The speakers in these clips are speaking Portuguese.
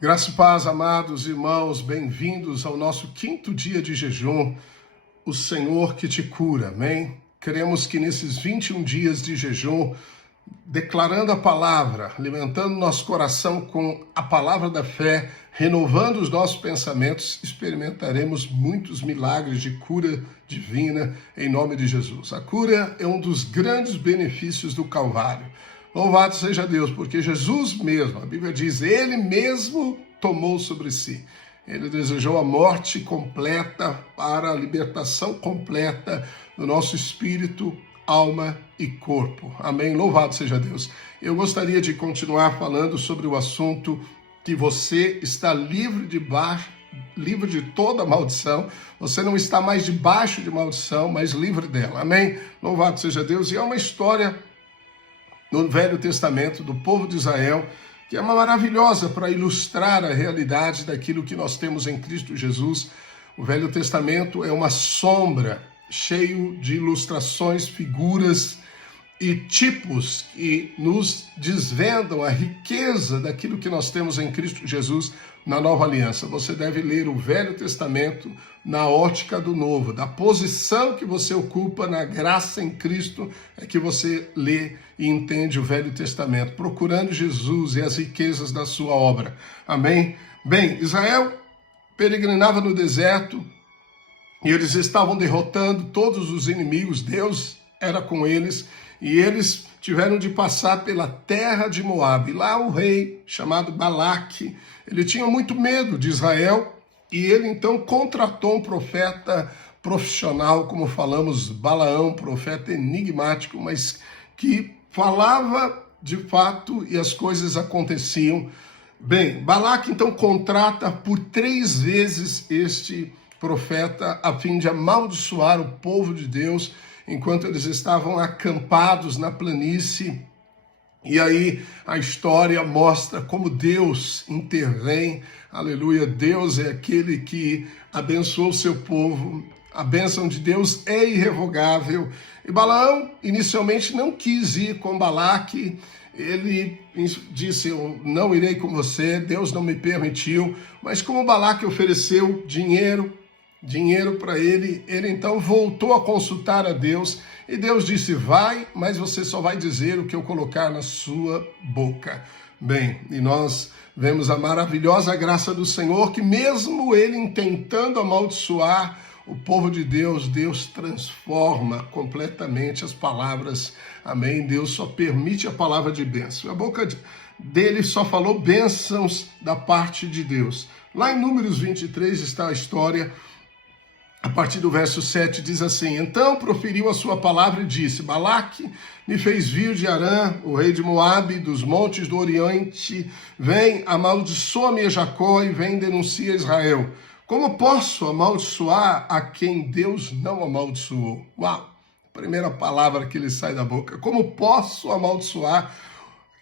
Graça e paz, amados irmãos, bem-vindos ao nosso 5º dia de jejum, o Senhor que te cura, amém? Queremos que nesses 21 dias de jejum, declarando a palavra, alimentando nosso coração com a palavra da fé, renovando os nossos pensamentos, experimentaremos muitos milagres de cura divina em nome de Jesus. A cura é um dos grandes benefícios do Calvário. Louvado seja Deus, porque Jesus mesmo, a Bíblia diz, Ele mesmo tomou sobre si. Ele desejou a morte completa para a libertação completa do nosso espírito, alma e corpo. Amém? Louvado seja Deus. Eu gostaria de continuar falando sobre o assunto que você está livre de toda maldição. Você não está mais debaixo de maldição, mas livre dela. Amém? Louvado seja Deus. E é uma história no Velho Testamento do povo de Israel, que é uma maravilhosa para ilustrar a realidade daquilo que nós temos em Cristo Jesus. O Velho Testamento é uma sombra, cheio de ilustrações, figuras e tipos que nos desvendam a riqueza daquilo que nós temos em Cristo Jesus na Nova Aliança. Você deve ler o Velho Testamento na ótica do Novo, da posição que você ocupa na graça em Cristo, é que você lê e entende o Velho Testamento, procurando Jesus e as riquezas da sua obra. Amém? Bem, Israel peregrinava no deserto e eles estavam derrotando todos os inimigos, Deus era com eles, e eles tiveram de passar pela terra de Moabe. Lá o rei, chamado Balaque, ele tinha muito medo de Israel, e ele então contratou um profeta profissional, como falamos, Balaão, profeta enigmático, mas que falava de fato e as coisas aconteciam. Bem, Balaque então contrata por 3 vezes este profeta a fim de amaldiçoar o povo de Deus enquanto eles estavam acampados na planície. E aí a história mostra como Deus intervém. Aleluia, Deus é aquele que abençoou o seu povo. A bênção de Deus é irrevogável. E Balaão inicialmente não quis ir com Balaque. Ele disse, eu não irei com você, Deus não me permitiu. Mas como Balaque ofereceu dinheiro para ele então voltou a consultar a Deus, e Deus disse, vai, mas você só vai dizer o que eu colocar na sua boca. Bem, e nós vemos a maravilhosa graça do Senhor, que mesmo ele tentando amaldiçoar o povo de Deus, Deus transforma completamente as palavras, amém? Deus só permite a palavra de bênção. A boca dele só falou bênçãos da parte de Deus. Lá em Números 23 está a história. A partir do verso 7 diz assim, então proferiu a sua palavra e disse, Balaque me fez vir de Arã, o rei de Moabe, dos montes do Oriente, vem, amaldiçoa-me a Jacó e vem, denuncia Israel. Como posso amaldiçoar a quem Deus não amaldiçoou? Uau, primeira palavra que lhe sai da boca. Como posso amaldiçoar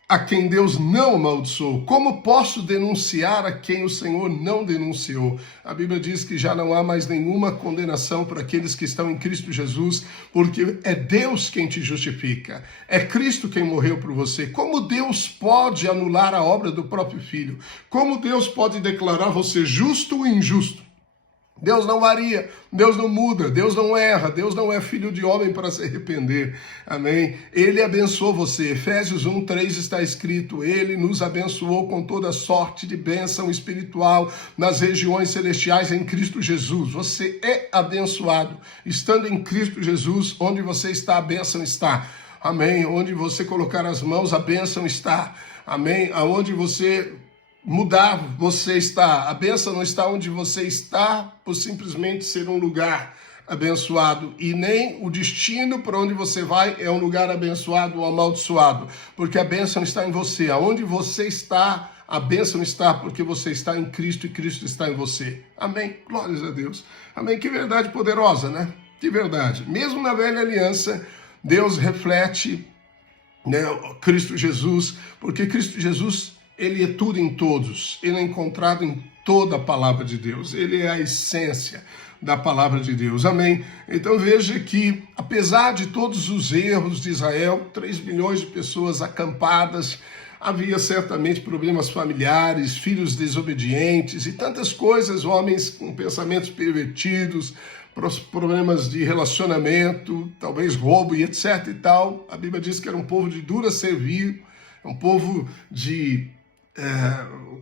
a quem Deus não amaldiçoou? Como posso denunciar a quem o Senhor não denunciou? A Bíblia diz que já não há mais nenhuma condenação para aqueles que estão em Cristo Jesus, porque é Deus quem te justifica. É Cristo quem morreu por você. Como Deus pode anular a obra do próprio Filho? Como Deus pode declarar você justo ou injusto? Deus não varia, Deus não muda, Deus não erra, Deus não é filho de homem para se arrepender, amém? Ele abençoou você, Efésios 1:3 está escrito, Ele nos abençoou com toda sorte de bênção espiritual nas regiões celestiais em Cristo Jesus. Você é abençoado, estando em Cristo Jesus, onde você está, a bênção está, amém? Onde você colocar as mãos, a bênção está, amém? Aonde você mudar, você está. A bênção não está onde você está por simplesmente ser um lugar abençoado, e nem o destino para onde você vai é um lugar abençoado ou amaldiçoado, porque a bênção está em você. Aonde você está, a bênção está, porque você está em Cristo e Cristo está em você. Amém? Glórias a Deus. Amém? Que verdade poderosa, né? Que verdade. Mesmo na velha aliança, Deus reflete, né, Cristo Jesus, porque Cristo Jesus, ele é tudo em todos, ele é encontrado em toda a palavra de Deus, ele é a essência da palavra de Deus, amém? Então veja que, apesar de todos os erros de Israel, 3 milhões de pessoas acampadas, Havia certamente problemas familiares, filhos desobedientes e tantas coisas, homens com pensamentos pervertidos, problemas de relacionamento, talvez roubo e etc e tal. A Bíblia diz que era um povo de dura servir, um povo de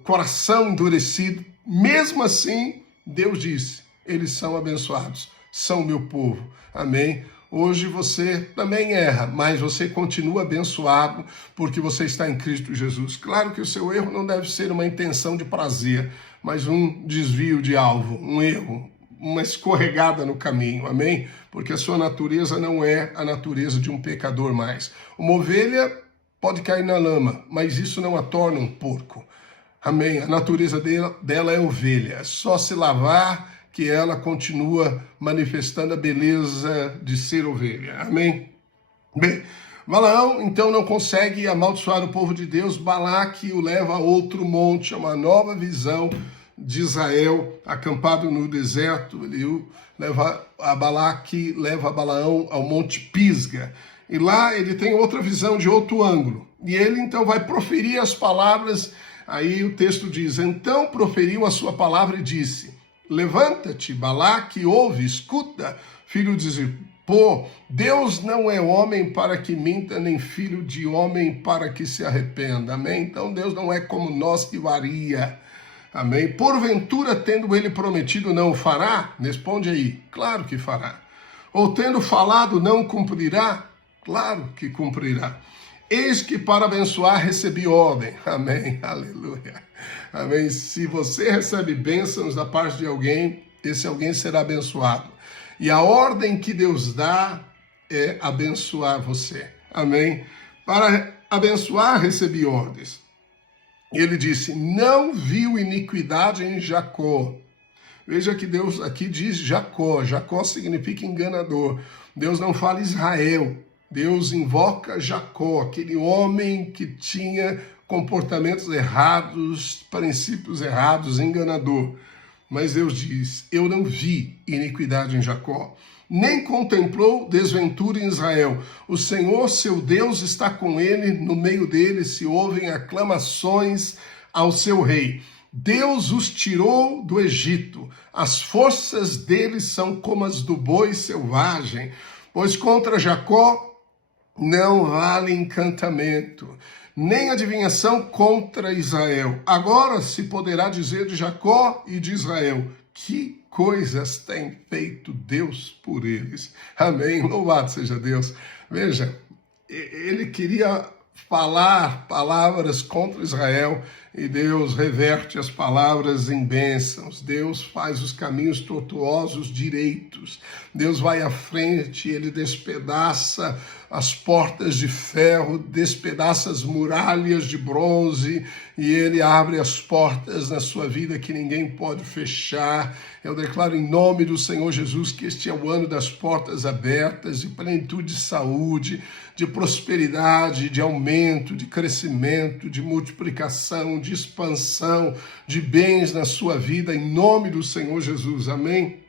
coração endurecido. Mesmo assim, Deus disse, eles são abençoados, são meu povo. Amém? Hoje você também erra, mas você continua abençoado porque você está em Cristo Jesus. Claro que o seu erro não deve ser uma intenção de prazer, mas um desvio de alvo, um erro, uma escorregada no caminho, amém? Porque a sua natureza não é a natureza de um pecador mais. Uma ovelha pode cair na lama, mas isso não a torna um porco, amém? A natureza dela é ovelha, é só se lavar que ela continua manifestando a beleza de ser ovelha, amém? Bem, Balaão então não consegue amaldiçoar o povo de Deus. Balaque o leva a outro monte, a uma nova visão de Israel acampado no deserto. Ele leva a Balaque, leva Balaão ao monte Pisga, e lá ele tem outra visão de outro ângulo, e ele então vai proferir as palavras. Aí o texto diz, então proferiu a sua palavra e disse, levanta-te, Balaque, ouve, escuta, filho de Zippor, Deus não é homem para que minta, nem filho de homem para que se arrependa, amém? Então Deus não é como nós que varia, amém? Porventura, tendo ele prometido, não o fará? Responde aí, claro que fará. Ou tendo falado, não cumprirá? Claro que cumprirá. Eis que para abençoar recebi ordem, amém, aleluia. Amém? Se você recebe bênçãos da parte de alguém, esse alguém será abençoado. E a ordem que Deus dá é abençoar você. Amém? Para abençoar, recebi ordens. Ele disse, não viu iniquidade em Jacó. Veja que Deus aqui diz Jacó. Jacó significa enganador. Deus não fala Israel. Deus invoca Jacó, aquele homem que tinha comportamentos errados, princípios errados, enganador. Mas Deus diz, eu não vi iniquidade em Jacó, nem contemplou desventura em Israel. O Senhor, seu Deus, está com ele, no meio dele se ouvem aclamações ao seu rei. Deus os tirou do Egito, as forças deles são como as do boi selvagem, pois contra Jacó não vale encantamento, nem adivinhação contra Israel. Agora se poderá dizer de Jacó e de Israel, que coisas tem feito Deus por eles. Amém, louvado seja Deus. Veja, ele queria falar palavras contra Israel e Deus reverte as palavras em bênçãos. Deus faz os caminhos tortuosos direitos. Deus vai à frente, ele despedaça as portas de ferro, despedaça as muralhas de bronze e ele abre as portas na sua vida que ninguém pode fechar. Eu declaro em nome do Senhor Jesus que este é o ano das portas abertas, de plenitude de saúde, de prosperidade, de aumento, de crescimento, de multiplicação, de expansão, de bens na sua vida, em nome do Senhor Jesus. Amém?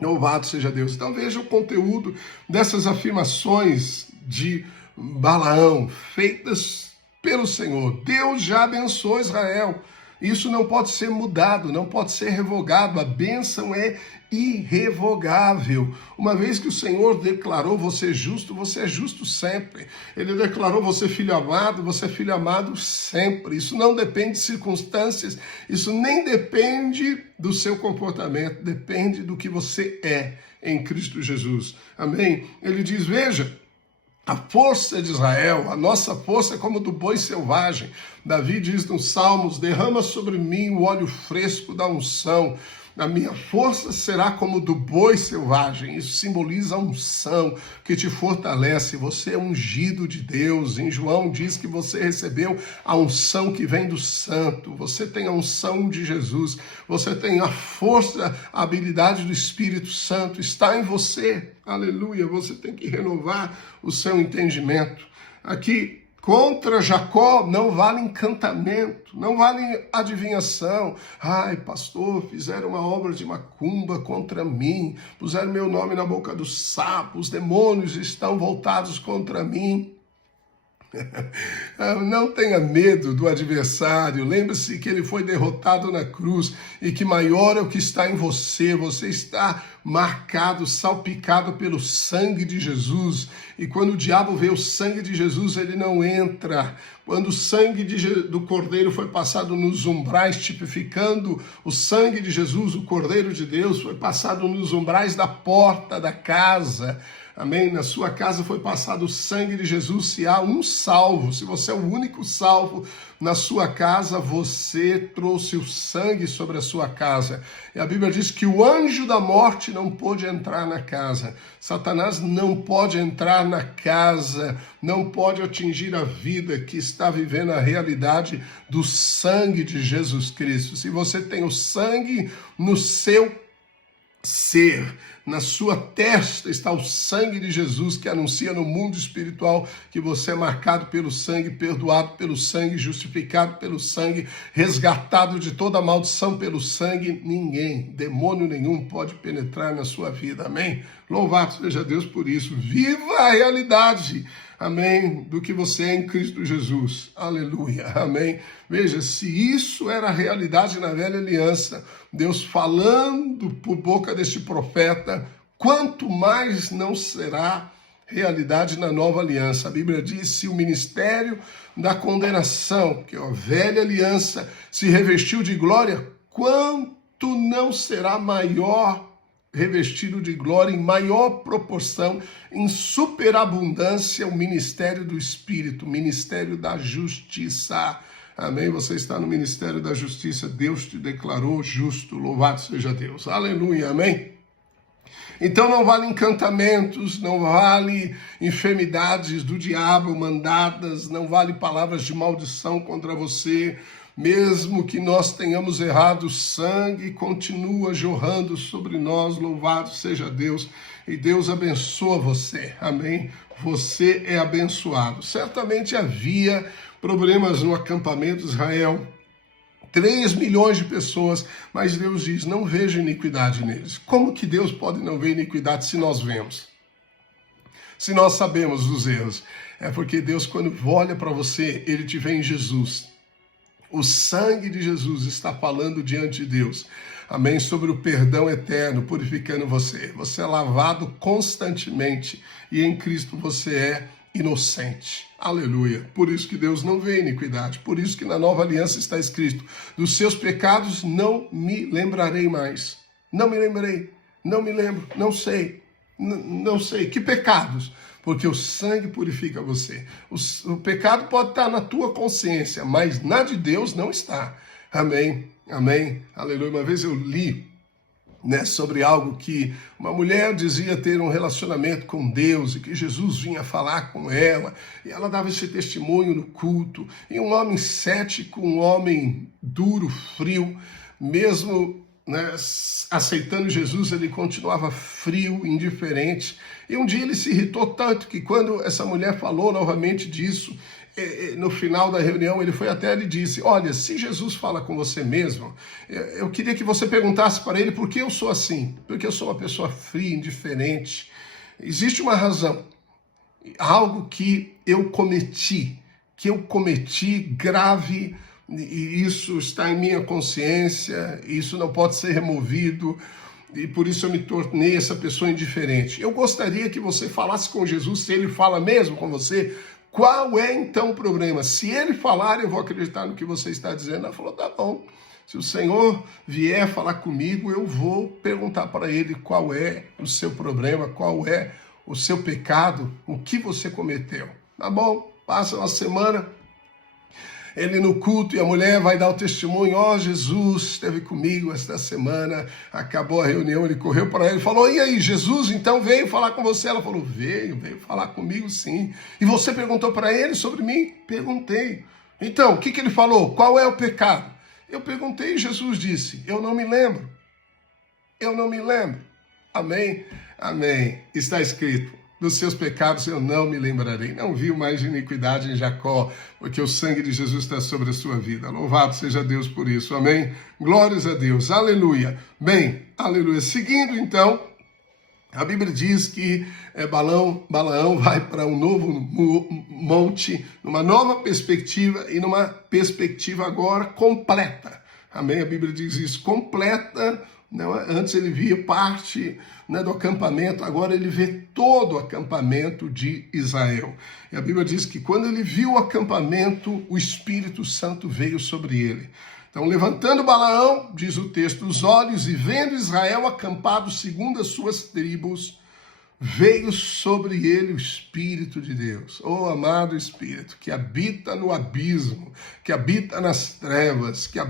Louvado seja Deus. Então veja o conteúdo dessas afirmações de Balaão, feitas pelo Senhor. Deus já abençoou Israel. Isso não pode ser mudado, não pode ser revogado. A bênção é irrevogável. Uma vez que o Senhor declarou você é justo sempre. Ele declarou você é filho amado sempre. Isso não depende de circunstâncias, isso nem depende do seu comportamento, depende do que você é em Cristo Jesus. Amém? Ele diz, veja, a força de Israel, a nossa força é como do boi selvagem. Davi diz nos Salmos, derrama sobre mim o óleo fresco da unção. A minha força será como do boi selvagem. Isso simboliza a unção que te fortalece. Você é ungido de Deus. Em João diz que você recebeu a unção que vem do santo. Você tem a unção de Jesus. Você tem a força, a habilidade do Espírito Santo. Está em você. Aleluia. Você tem que renovar o seu entendimento. Aqui, contra Jacó não vale encantamento, não vale adivinhação. Ai, pastor, fizeram uma obra de macumba contra mim, puseram meu nome na boca do sapo, os demônios estão voltados contra mim. Não tenha medo do adversário. Lembre-se que ele foi derrotado na cruz e que maior é o que está em você. Você está marcado, salpicado pelo sangue de Jesus. E quando o diabo vê o sangue de Jesus, ele não entra. Quando o sangue do Cordeiro foi passado nos umbrais, tipificando o sangue de Jesus, o Cordeiro de Deus, foi passado nos umbrais da porta da casa. Amém? Na sua casa foi passado o sangue de Jesus. Se há um salvo, se você é o único salvo na sua casa, você trouxe o sangue sobre a sua casa. E a Bíblia diz que o anjo da morte não pôde entrar na casa. Satanás não pode entrar na casa, não pode atingir a vida que está vivendo a realidade do sangue de Jesus Cristo. Se você tem o sangue no seu ser, na sua testa está o sangue de Jesus, que anuncia no mundo espiritual que você é marcado pelo sangue, perdoado pelo sangue, justificado pelo sangue, resgatado de toda maldição pelo sangue. Ninguém, demônio nenhum pode penetrar na sua vida, amém? Louvado seja Deus por isso. Viva a realidade, amém, do que você é em Cristo Jesus, aleluia, amém? Veja, se isso era a realidade na velha aliança, Deus falando por boca deste profeta, quanto mais não será realidade na nova aliança. A Bíblia diz: se o ministério da condenação, que é a velha aliança, se revestiu de glória, quanto não será maior revestido de glória, em maior proporção, em superabundância, o ministério do Espírito, o ministério da justiça. Amém? Você está no ministério da justiça, Deus te declarou justo, louvado seja Deus. Aleluia, amém? Então não vale encantamentos, não vale enfermidades do diabo mandadas, não vale palavras de maldição contra você. Mesmo que nós tenhamos errado, o sangue continua jorrando sobre nós, louvado seja Deus. E Deus abençoa você, amém? Você é abençoado. Certamente havia problemas no acampamento de Israel, 3 milhões de pessoas, mas Deus diz: não vejo iniquidade neles. Como que Deus pode não ver iniquidade se nós vemos? Se nós sabemos dos erros? É porque Deus, quando olha para você, ele te vê em Jesus. O sangue de Jesus está falando diante de Deus, amém, sobre o perdão eterno, purificando você. Você é lavado constantemente e em Cristo você é inocente. Aleluia. Por isso que Deus não vê iniquidade. Por isso que na nova aliança está escrito: dos seus pecados não me lembrarei mais. Não me lembrei. Não me lembro. Não sei. Não sei. Que pecados? Porque o sangue purifica você. O pecado pode estar na tua consciência, mas na de Deus não está. Amém. Amém. Aleluia. Uma vez eu li, sobre algo que uma mulher dizia ter um relacionamento com Deus e que Jesus vinha falar com ela, e ela dava esse testemunho no culto, e um homem cético, um homem duro, frio, mesmo aceitando Jesus, ele continuava frio, indiferente, e um dia ele se irritou tanto que quando essa mulher falou novamente disso, no final da reunião, ele foi até e disse: olha, se Jesus fala com você mesmo, eu queria que você perguntasse para ele por que eu sou assim, porque eu sou uma pessoa fria, indiferente. Existe uma razão, algo que eu cometi grave, e isso está em minha consciência, isso não pode ser removido, e por isso eu me tornei essa pessoa indiferente. Eu gostaria que você falasse com Jesus, se ele fala mesmo com você. Qual é então o problema? Se ele falar, eu vou acreditar no que você está dizendo. Ela falou: tá bom. Se o Senhor vier falar comigo, eu vou perguntar para ele qual é o seu problema, qual é o seu pecado, o que você cometeu. Tá bom? Passa uma semana, ele no culto, e a mulher vai dar o testemunho: ó, Jesus esteve comigo esta semana. Acabou a reunião, ele correu para ela e falou: e aí, Jesus então veio falar com você? Ela falou: veio falar comigo sim. E você perguntou para ele sobre mim? Perguntei. Então, o que ele falou? Qual é o pecado? Eu perguntei e Jesus disse: eu não me lembro. Eu não me lembro. Amém? Amém. Está escrito: dos seus pecados eu não me lembrarei. Não viu mais iniquidade em Jacó, porque o sangue de Jesus está sobre a sua vida. Louvado seja Deus por isso. Amém? Glórias a Deus. Aleluia. Bem, aleluia. Seguindo então, A Bíblia diz que Balaão vai para um novo monte, numa nova perspectiva e numa perspectiva agora completa. Amém? A Bíblia diz isso, completa. Não, antes ele via parte, né, do acampamento, agora ele vê todo o acampamento de Israel. E a Bíblia diz que quando ele viu o acampamento, o Espírito Santo veio sobre ele. Então, levantando Balaão, diz o texto, os olhos e vendo Israel acampado segundo as suas tribos, veio sobre ele o Espírito de Deus. Oh, amado Espírito, que habita no abismo, que habita nas trevas, que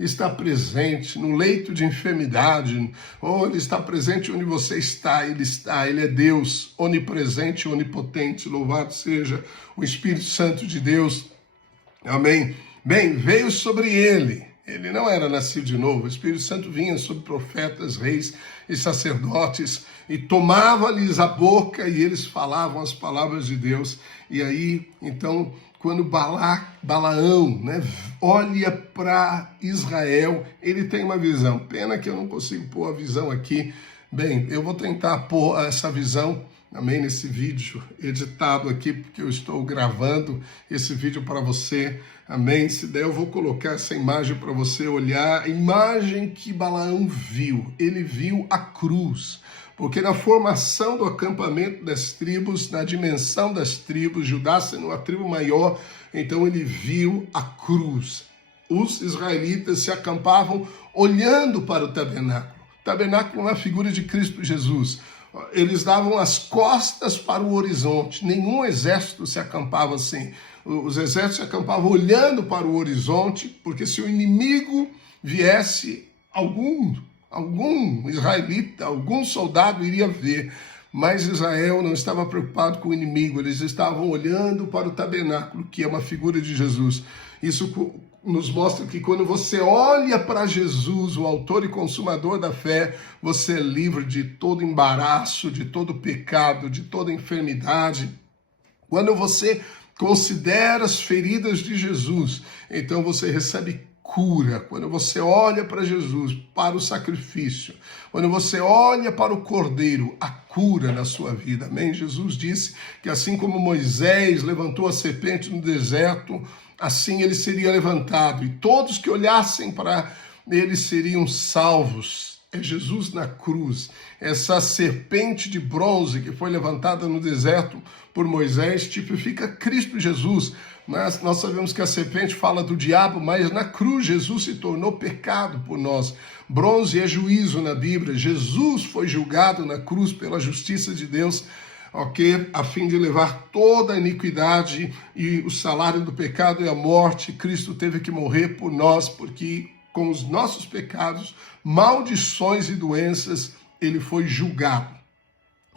está presente no leito de enfermidade. Oh, ele está presente onde você está, ele é Deus, onipresente, onipotente, louvado seja o Espírito Santo de Deus. Amém. Bem, veio sobre ele. Ele não era nascido de novo. O Espírito Santo vinha sobre profetas, reis e sacerdotes e tomava-lhes a boca e eles falavam as palavras de Deus. E aí, então, quando Balaão, né, olha para Israel, ele tem uma visão. Pena que eu não consigo pôr a visão aqui. Bem, eu vou tentar pôr essa visão, amém, nesse vídeo editado aqui, porque eu estou gravando esse vídeo para você, amém? Se der, eu vou colocar essa imagem para você olhar, a imagem que Balaão viu. Ele viu a cruz, porque na formação do acampamento das tribos, na dimensão das tribos, Judá sendo a tribo maior, então ele viu a cruz. Os israelitas se acampavam olhando para o tabernáculo. O tabernáculo é uma figura de Cristo Jesus. Eles davam as costas para o horizonte. Nenhum exército se acampava assim. Os exércitos se acampavam olhando para o horizonte, porque se o inimigo viesse, algum israelita, algum soldado iria ver. Mas Israel não estava preocupado com o inimigo, eles estavam olhando para o tabernáculo, que é uma figura de Jesus. Isso nos mostra que quando você olha para Jesus, o autor e consumador da fé, você é livre de todo embaraço, de todo pecado, de toda enfermidade. Quando você considera as feridas de Jesus, então você recebe cura. Quando você olha para Jesus, para o sacrifício, quando você olha para o Cordeiro, a cura na sua vida. Amém? Jesus disse que assim como Moisés levantou a serpente no deserto, assim ele seria levantado, e todos que olhassem para ele seriam salvos. É Jesus na cruz. Essa serpente de bronze que foi levantada no deserto por Moisés tipifica Cristo Jesus. Mas nós sabemos que a serpente fala do diabo, mas na cruz Jesus se tornou pecado por nós. Bronze é juízo na Bíblia. Jesus foi julgado na cruz pela justiça de Deus, a fim de levar toda a iniquidade, e o salário do pecado é a morte. Cristo teve que morrer por nós, porque com os nossos pecados, maldições e doenças, ele foi julgado.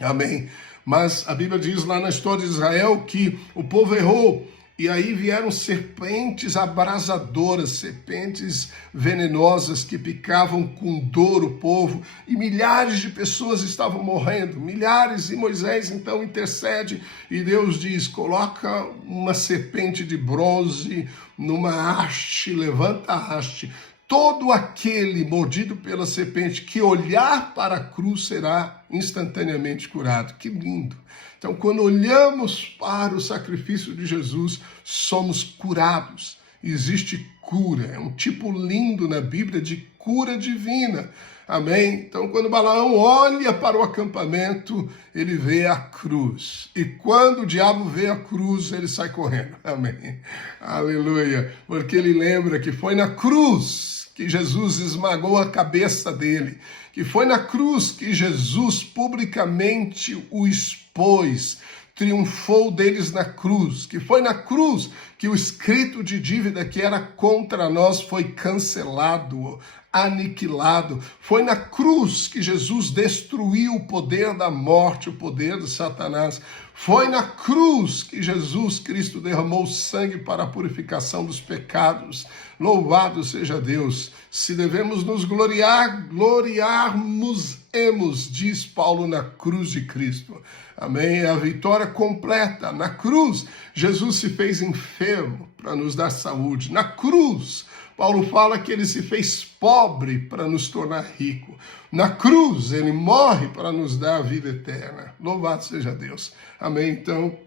Amém? Mas a Bíblia diz lá na história de Israel que o povo errou, e aí vieram serpentes abrasadoras, serpentes venenosas que picavam com dor o povo, e milhares de pessoas estavam morrendo, milhares, e Moisés então intercede, e Deus diz, coloca uma serpente de bronze numa haste, levanta a haste, todo aquele mordido pela serpente que olhar para a cruz será instantaneamente curado. Que lindo! Então, quando olhamos para o sacrifício de Jesus, somos curados. Existe cura, é um tipo lindo na Bíblia de cura divina. Amém? Então, quando Balaão olha para o acampamento, ele vê a cruz. E quando o diabo vê a cruz, ele sai correndo. Amém? Aleluia! Porque ele lembra que foi na cruz que Jesus esmagou a cabeça dele, que foi na cruz que Jesus publicamente o expôs, triunfou deles na cruz, que foi na cruz que o escrito de dívida que era contra nós foi cancelado, aniquilado. Foi na cruz que Jesus destruiu o poder da morte, o poder de Satanás. Foi na cruz que Jesus Cristo derramou sangue para a purificação dos pecados. Louvado seja Deus. Se devemos nos gloriar, gloriarmos-emos, diz Paulo, na cruz de Cristo. Amém? A vitória completa. Na cruz, Jesus se fez enfermo para nos dar saúde. Na cruz, Paulo fala que ele se fez pobre para nos tornar rico. Na cruz, ele morre para nos dar a vida eterna. Louvado seja Deus. Amém? Então,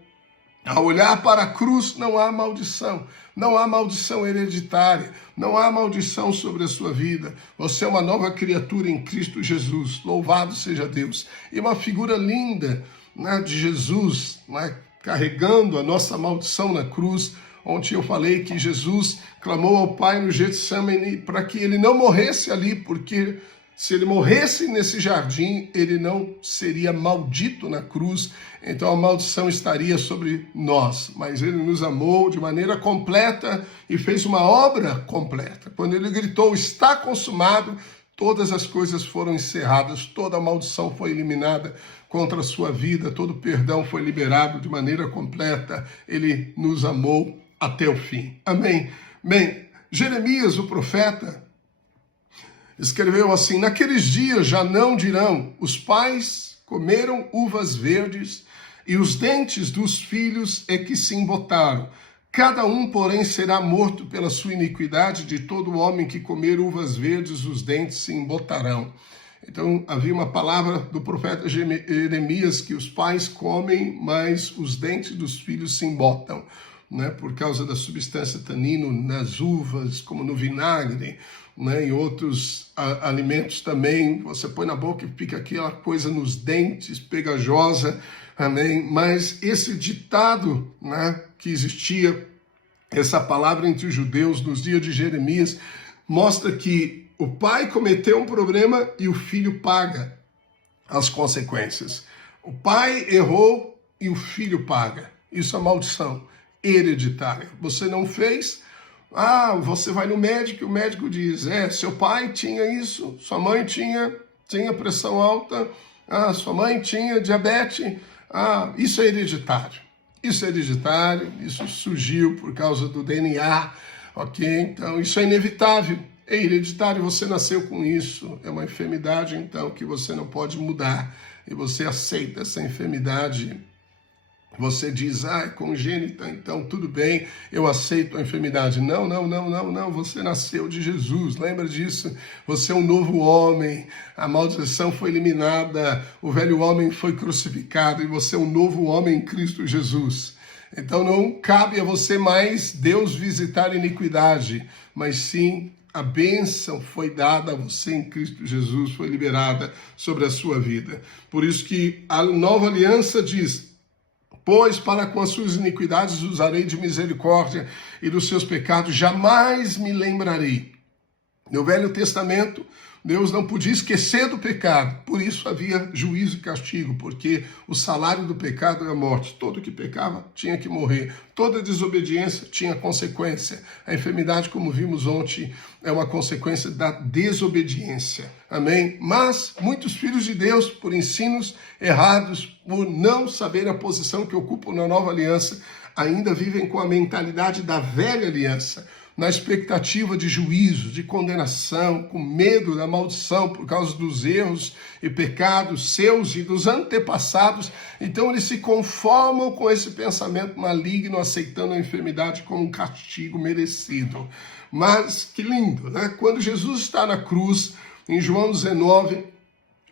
ao olhar para a cruz, não há maldição. Não há maldição hereditária. Não há maldição sobre a sua vida. Você é uma nova criatura em Cristo Jesus. Louvado seja Deus. E uma figura linda, né, de Jesus, né, carregando a nossa maldição na cruz. Ontem eu falei que Jesus clamou ao Pai no Getsemane para que ele não morresse ali, porque se ele morresse nesse jardim, ele não seria maldito na cruz, então a maldição estaria sobre nós. Mas ele nos amou de maneira completa e fez uma obra completa. Quando ele gritou, está consumado, todas as coisas foram encerradas, toda a maldição foi eliminada contra a sua vida, todo perdão foi liberado de maneira completa. Ele nos amou até o fim. Amém? Bem, Jeremias, o profeta, escreveu assim: naqueles dias já não dirão, os pais comeram uvas verdes e os dentes dos filhos é que se embotaram. Cada um, porém, será morto pela sua iniquidade, de todo homem que comer uvas verdes, os dentes se embotarão. Então, havia uma palavra do profeta Jeremias que os pais comem, mas os dentes dos filhos se embotam, né, por causa da substância tanino nas uvas, como no vinagre, né, e outros alimentos também. Você põe na boca e fica aquela coisa nos dentes, pegajosa, amém? Mas esse ditado, né, que existia, essa palavra entre os judeus nos dias de Jeremias, mostra que o pai cometeu um problema e o filho paga as consequências. O pai errou e o filho paga. Isso é maldição hereditária. Você não fez, você vai no médico e o médico diz, seu pai tinha isso, sua mãe tinha pressão alta, sua mãe tinha diabetes, isso é hereditário. Isso é hereditário, isso surgiu por causa do DNA, ok? Então isso é inevitável, é hereditário, você nasceu com isso, é uma enfermidade então que você não pode mudar, e você aceita essa enfermidade. Você diz, é congênita, então tudo bem, eu aceito a enfermidade. Não, você nasceu de Jesus, lembra disso? Você é um novo homem, a maldição foi eliminada, o velho homem foi crucificado e você é um novo homem em Cristo Jesus. Então não cabe a você mais Deus visitar a iniquidade, mas sim a bênção foi dada a você em Cristo Jesus, foi liberada sobre a sua vida. Por isso que a nova aliança diz, pois para com as suas iniquidades usarei de misericórdia e dos seus pecados jamais me lembrarei. No Velho Testamento, Deus não podia esquecer do pecado, por isso havia juízo e castigo, porque o salário do pecado é a morte. Todo que pecava tinha que morrer, toda desobediência tinha consequência. A enfermidade, como vimos ontem, é uma consequência da desobediência. Amém? Mas muitos filhos de Deus, por ensinos errados, por não saber a posição que ocupam na nova aliança, ainda vivem com a mentalidade da velha aliança, na expectativa de juízo, de condenação, com medo da maldição por causa dos erros e pecados seus e dos antepassados. Então eles se conformam com esse pensamento maligno, aceitando a enfermidade como um castigo merecido. Mas que lindo, né? Quando Jesus está na cruz, em João 19,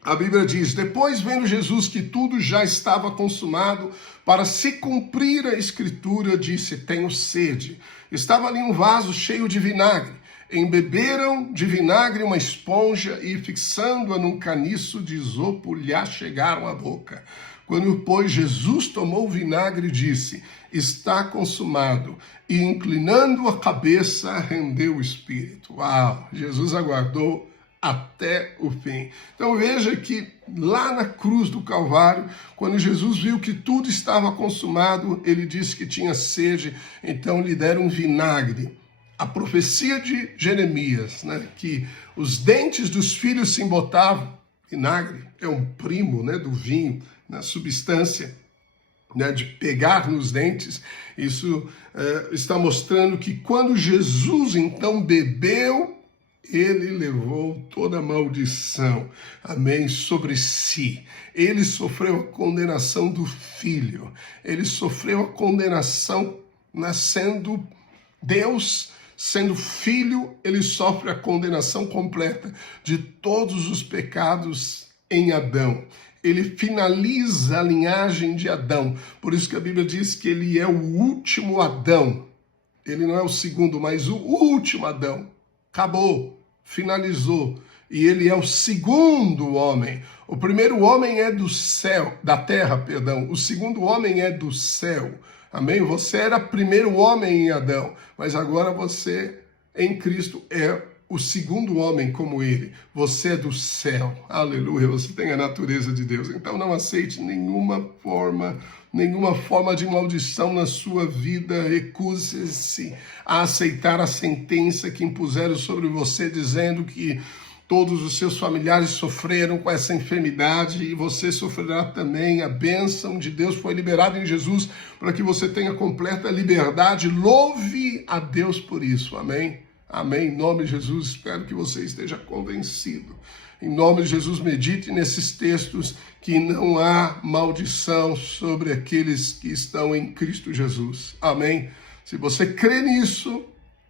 a Bíblia diz, depois vendo Jesus que tudo já estava consumado, para se cumprir a escritura, disse, tenho sede. Estava ali um vaso cheio de vinagre. Embeberam de vinagre uma esponja e, fixando-a num caniço de isopo, lhe achegaram à boca. Quando, pois, Jesus tomou o vinagre, disse, está consumado. E, inclinando a cabeça, rendeu o espírito. Uau! Jesus aguardou até o fim. Então veja que lá na cruz do Calvário, quando Jesus viu que tudo estava consumado, ele disse que tinha sede, então lhe deram um vinagre. A profecia de Jeremias, né, que os dentes dos filhos se embotavam, vinagre é um primo, né, do vinho, na substância, né, de pegar nos dentes, isso está mostrando que quando Jesus então bebeu, ele levou toda a maldição, amém, sobre si. Ele sofreu a condenação do Filho. Ele sofreu a condenação nascendo Deus, Sendo filho, ele sofre a condenação completa de todos os pecados em Adão. Ele finaliza a linhagem de Adão. Por isso que a Bíblia diz que ele é o último Adão. Ele não é o segundo, mas o último Adão. Acabou, finalizou. E ele é o segundo homem. O primeiro homem é do céu, da terra, perdão. O segundo homem é do céu. Amém? Você era primeiro homem em Adão, mas agora você, em Cristo, é o segundo homem como ele. Você é do céu. Aleluia. Você tem a natureza de Deus. Então não aceite nenhuma forma de maldição na sua vida. Recuse-se a aceitar a sentença que impuseram sobre você, dizendo que todos os seus familiares sofreram com essa enfermidade e você sofrerá também. A bênção de Deus foi liberada em Jesus para que você tenha completa liberdade. Louve a Deus por isso. Amém? Amém. Em nome de Jesus, espero que você esteja convencido. Em nome de Jesus, medite nesses textos que não há maldição sobre aqueles que estão em Cristo Jesus. Amém? Se você crê nisso,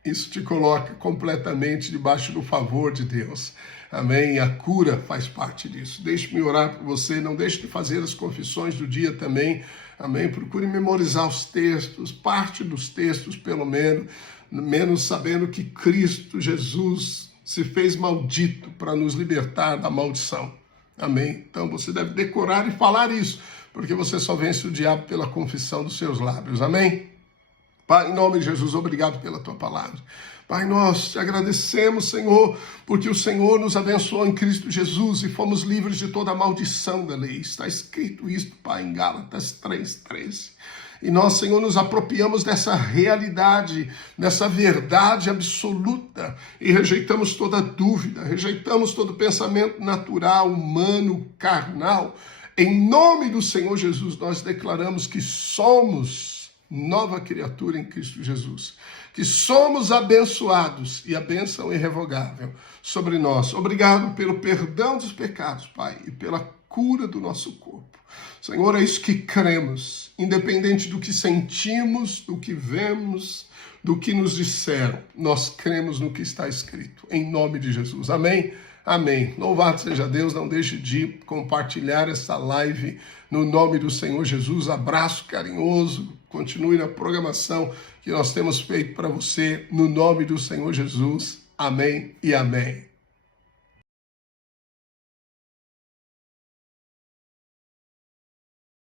isso te coloca completamente debaixo do favor de Deus. Amém? E a cura faz parte disso. Deixe-me orar por você. Não deixe de fazer as confissões do dia também. Amém? Procure memorizar os textos, parte dos textos pelo menos sabendo que Cristo Jesus se fez maldito para nos libertar da maldição. Amém? Então você deve decorar e falar isso, porque você só vence o diabo pela confissão dos seus lábios. Amém? Pai, em nome de Jesus, obrigado pela tua palavra. Pai, nós te agradecemos, Senhor, porque o Senhor nos abençoou em Cristo Jesus e fomos livres de toda a maldição da lei. Está escrito isto, Pai, em Gálatas 3:13. E nós, Senhor, nos apropriamos dessa realidade, dessa verdade absoluta e rejeitamos toda dúvida, rejeitamos todo pensamento natural, humano, carnal. Em nome do Senhor Jesus, nós declaramos que somos nova criatura em Cristo Jesus, que somos abençoados e a bênção é irrevogável sobre nós. Obrigado pelo perdão dos pecados, Pai, e pela cura do nosso corpo. Senhor, é isso que cremos, independente do que sentimos, do que vemos, do que nos disseram. Nós cremos no que está escrito, em nome de Jesus. Amém? Amém. Louvado seja Deus. Não deixe de compartilhar essa live no nome do Senhor Jesus. Abraço carinhoso. Continue na programação que nós temos feito para você no nome do Senhor Jesus. Amém e amém.